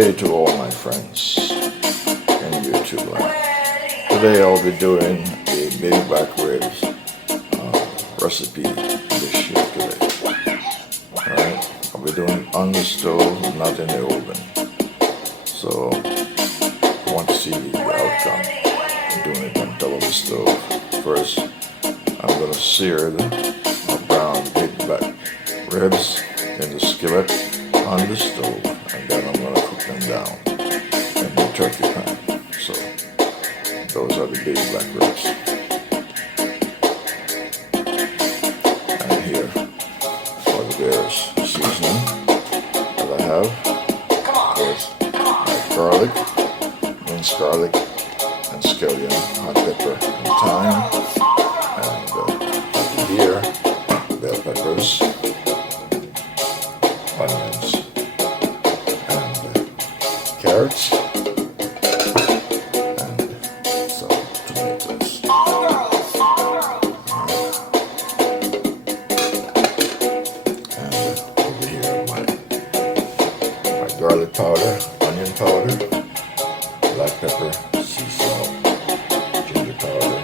day to all my friends in YouTube land. Today I'll be doing a baby back ribs recipe dish here today. Alright, I'll be doing it on the stove, not in the oven. So I want to see the outcome. I'm doing it on top of the stove. First, I'm going to sear the brown baby back ribs in the skillet on the stove, and then I'm going to cook them down in the turkey pan. So those are the baby back ribs. And here are the various seasoning that I have. There's my garlic, minced garlic, and scallion, hot pepper, and thyme. And here, bell peppers, onions, and carrots, and some tomatoes. And over here, my garlic powder, onion powder, black pepper, sea salt, ginger powder,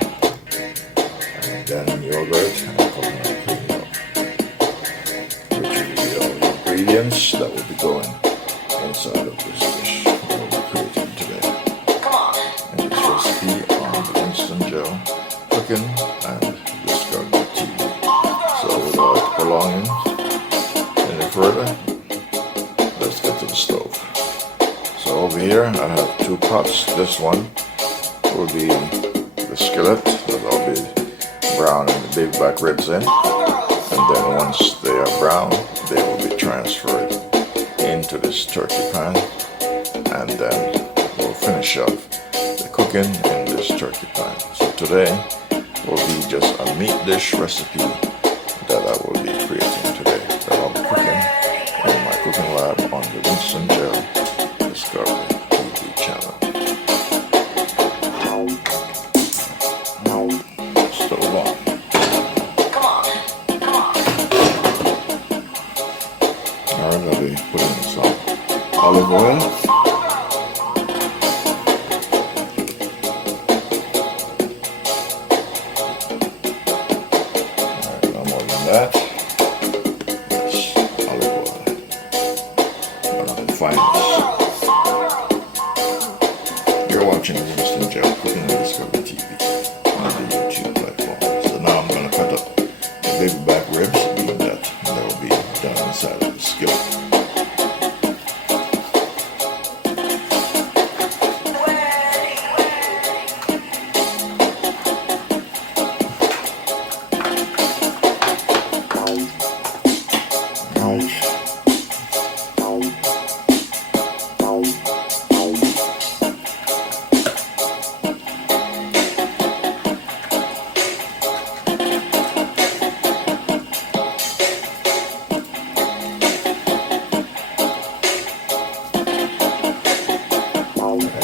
and then yogurt and coconut cream milk, which will be all the ingredients that will be going inside of this dish that we'll be creating today. And this recipe on the Winston gel cooking and Dicovery TV. So without prolonging any further, let's get to the stove. So over here I have two pots. This one will be the skillet that I'll be browning the baby back ribs in, and then once they are brown, they will be transferred into this turkey pan, and then we'll finish off the cooking in this turkey pan. So today will be just a meat dish recipe that I will be creating today, that I'll be cooking in my cooking lab on the Winston gel Dicovery TV channel. Stove on. Alright, I'll be putting in some olive oil. Alright, no more than that. Yes, olive oil. One of the finest. You're watching Winston gel cooking on Dicovery TV on the YouTube platform. So now I'm going to cut up the baby back ribs, being that they will be done inside of the skillet.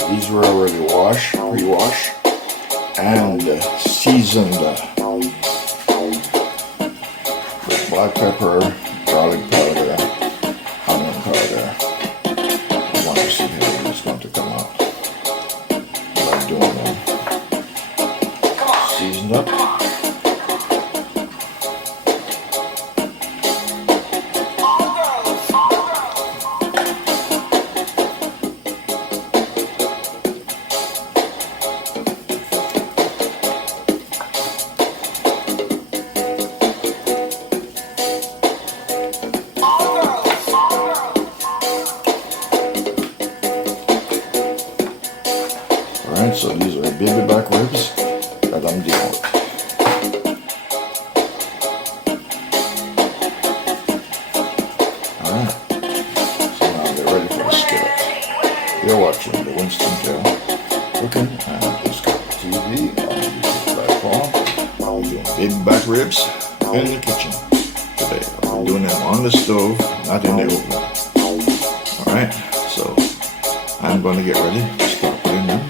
These were already pre-washed, and seasoned with black pepper, garlic powder, onion powder. I want to see how it's going to come out by doing them. Seasoned up. Alright, so these are baby back ribs that I'm dealing with. Alright, so now they're ready for the skillet. You're watching the Winston gel cooking and Dicovery TV on the YouTube platform. I'll be doing baby back ribs in the kitchen today. I'll be doing them on the stove, not in the oven. Alright, so I'm going to get ready to start putting them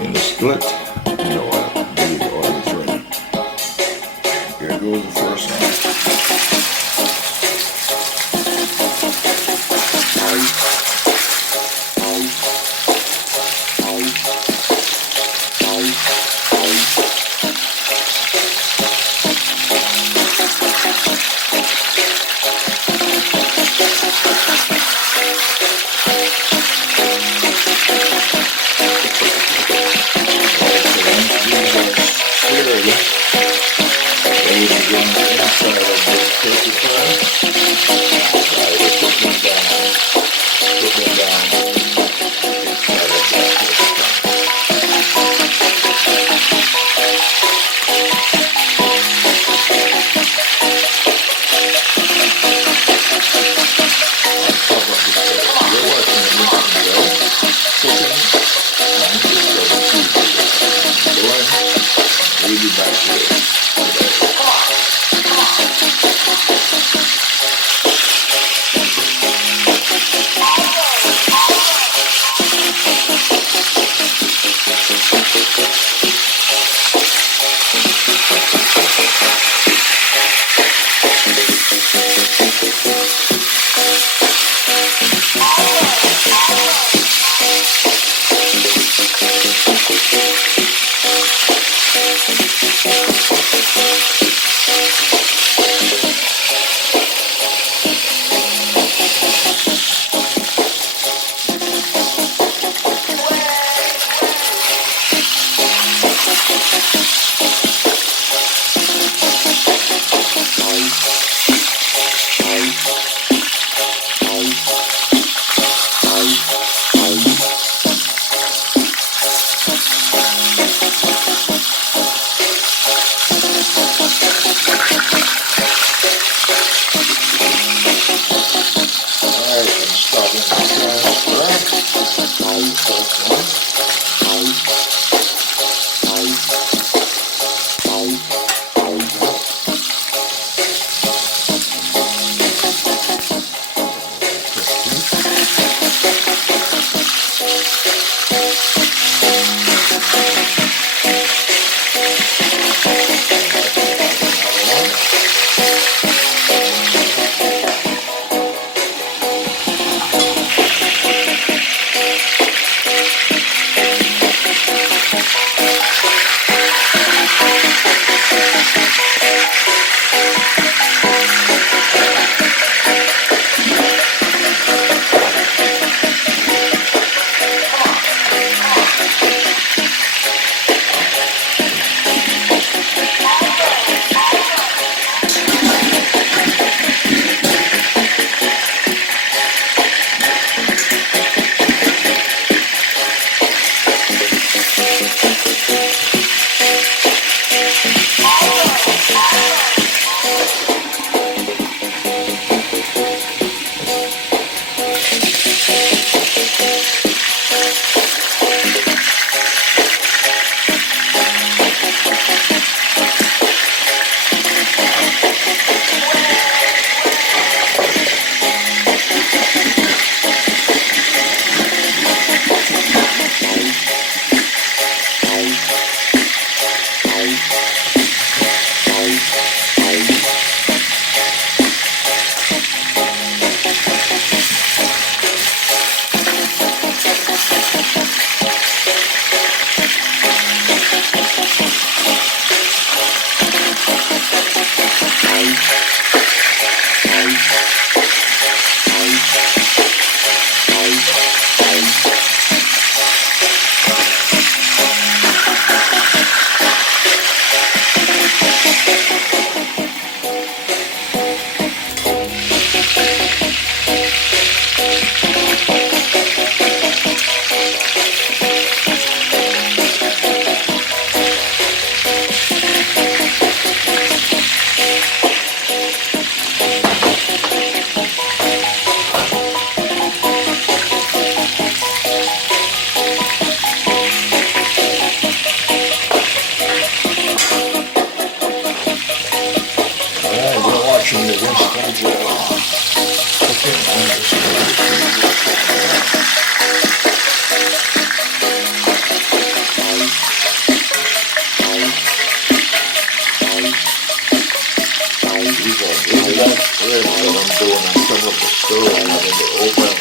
in the skillet in the oil. Maybe the oil is ready. Here goes the first one. watching the Winston drill. Cooking on the stove. These are BabyBacks ribs that I'm doing on top of the stove and in the oven.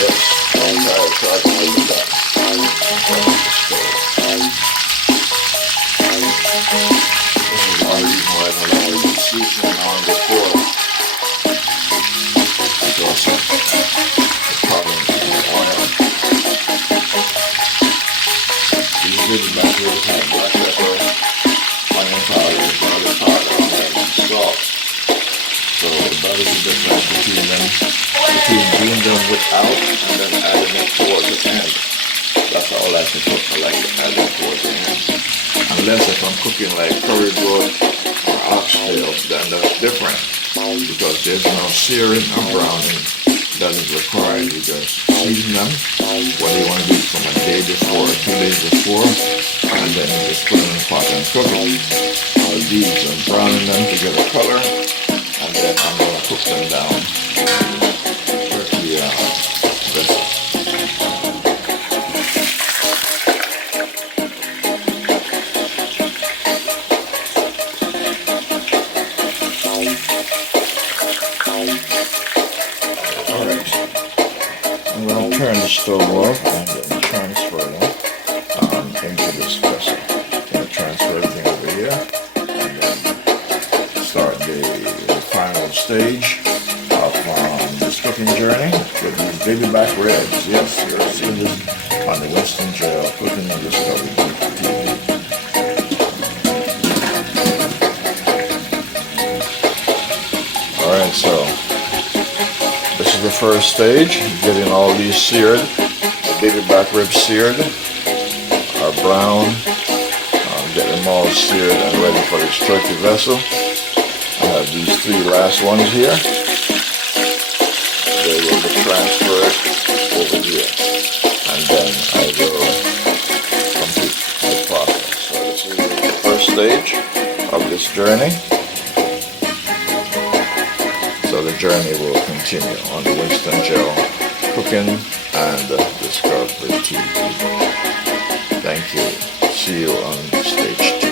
Yes, I'm tired of talking about that. On top of the stove. This is one reason why I don't like the seasoning on before. Because the problem is the oil. These BabyBacks ribs have black pepper, onion powder, garlic powder, and salt. So that is the difference between doing them without and then adding it towards the end. That's how I like to cook. I like to add it towards the end. Unless if I'm cooking like curry goat or oxtail, then that's different. Because there's no searing or browning that is required. You just season them, whether you want to do it from a day before or 2 days before, and then you just put them in the pot and cook it. I'll do some browning them to get a color, and then I'm going to cook them down perfectly vessel. Alright, I'm going to turn the stove off and then transfer them into this vessel. I'm going to transfer everything over here and then start the final stage of this cooking journey with these BabyBack ribs. Yes, you're seeing this on the Winston Jail Cooking and Discovery TV. Alright, so this is the first stage, getting all these seared, the BabyBack ribs seared, are brown, get them all seared and ready for this turkey vessel. I have these 3 last ones here. They will be transferred stage of this journey. So the journey will continue on the Winston gel cooking and Discovery TV. Thank you. See you on stage 2.